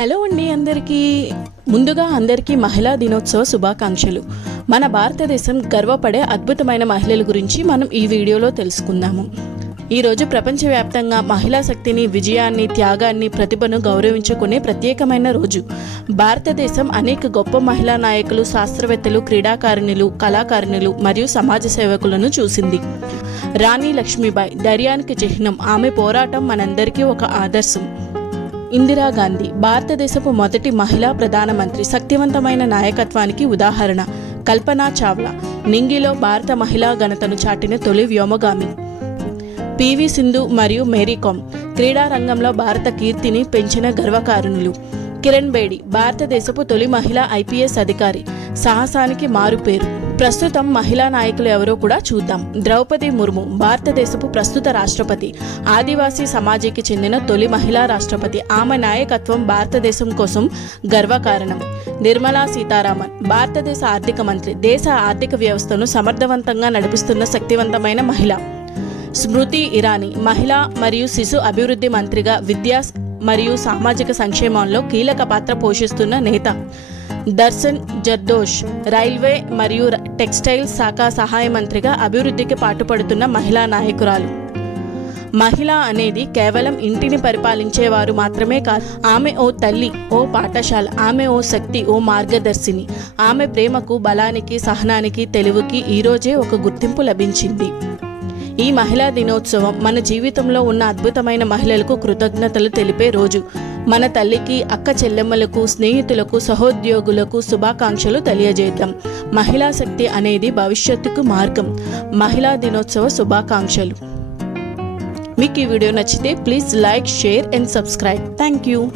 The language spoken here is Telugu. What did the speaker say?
హలో అండి అందరికీ. ముందుగా అందరికీ మహిళా దినోత్సవ శుభాకాంక్షలు. మన భారతదేశం గర్వపడే అద్భుతమైన మహిళల గురించి మనం ఈ వీడియోలో తెలుసుకుందాము. ఈరోజు ప్రపంచవ్యాప్తంగా మహిళా శక్తిని విజయాన్ని త్యాగాన్ని ప్రతిభను గౌరవించుకునే ప్రత్యేకమైన రోజు. భారతదేశం అనేక గొప్ప మహిళా నాయకులు శాస్త్రవేత్తలు క్రీడాకారిణులు కళాకారిణులు మరియు సమాజ సేవకులను చూసింది. రాణి లక్ష్మీబాయి ధైర్యానికి చిహ్నం. ఆమె పోరాటం మనందరికీ ఒక ఆదర్శం. ఇందిరాగాంధీ భారతదేశపు మొదటి మహిళా ప్రధానమంత్రి శక్తివంతమైన నాయకత్వానికి ఉదాహరణ. కల్పనా చావ్లా నింగిలో భారత మహిళా ఘనతను చాటిన తొలి వ్యోమగామి. పివి సింధు మరియు మేరీకామ్ క్రీడా రంగంలో భారత కీర్తిని పెంచిన గర్వకారుణులు. కిరణ్ బేడి భారతదేశపు తొలి మహిళా ఐపీఎస్ అధికారి సాహసానికి మారుపేరు ప్రస్తుతం మహిళా నాయకులు ఎవరో కూడా చూద్దాం. ద్రౌపది ముర్ము భారతదేశపు ప్రస్తుత రాష్ట్రపతి. ఆదివాసీ సమాజానికి చెందిన తొలి మహిళా రాష్ట్రపతి. ఆమె నాయకత్వం భారతదేశం కోసం గర్వకారణం. నిర్మలా సీతారామన్ భారతదేశ ఆర్థిక మంత్రి. దేశ ఆర్థిక వ్యవస్థను సమర్థవంతంగా నడిపిస్తున్న శక్తివంతమైన మహిళ. స్మృతి ఇరానీ మహిళా మరియు శిశు అభివృద్ధి మంత్రిగా విద్యా మరియు సామాజిక సంక్షేమంలో కీలక పాత్ర పోషిస్తున్న నేత. దర్శన్ జర్దోష్ రైల్వే మరియు టెక్స్టైల్ శాఖ సహాయ మంత్రిగా అభివృద్ధికి పాటుపడుతున్న మహిళా నాయకురాలు. మహిళ అనేది కేవలం ఇంటిని పరిపాలించేవారు మాత్రమే కాదు ఆమె ఓ తల్లి ఓ పాఠశాల ఆమె ఓ శక్తి ఓ మార్గదర్శిని. ఆమె ప్రేమకు బలానికి సహనానికి తెలివికి ఈరోజే ఒక గుర్తింపు లభించింది. ఈ మహిళా దినోత్సవం మన జీవితంలో ఉన్న అద్భుతమైన మహిళలకు కృతజ్ఞతలు తెలిపే రోజు. మన తల్లికి అక్క చెల్లెమ్మలకు స్నేహితులకు సహోద్యోగులకు శుభాకాంక్షలు తెలియజేద్దాం. మహిళా శక్తి అనేది భవిష్యత్తుకు మార్గం. మహిళా దినోత్సవ శుభాకాంక్షలు. మీకు ఈ వీడియో నచ్చితే please like share and subscribe. Thank you.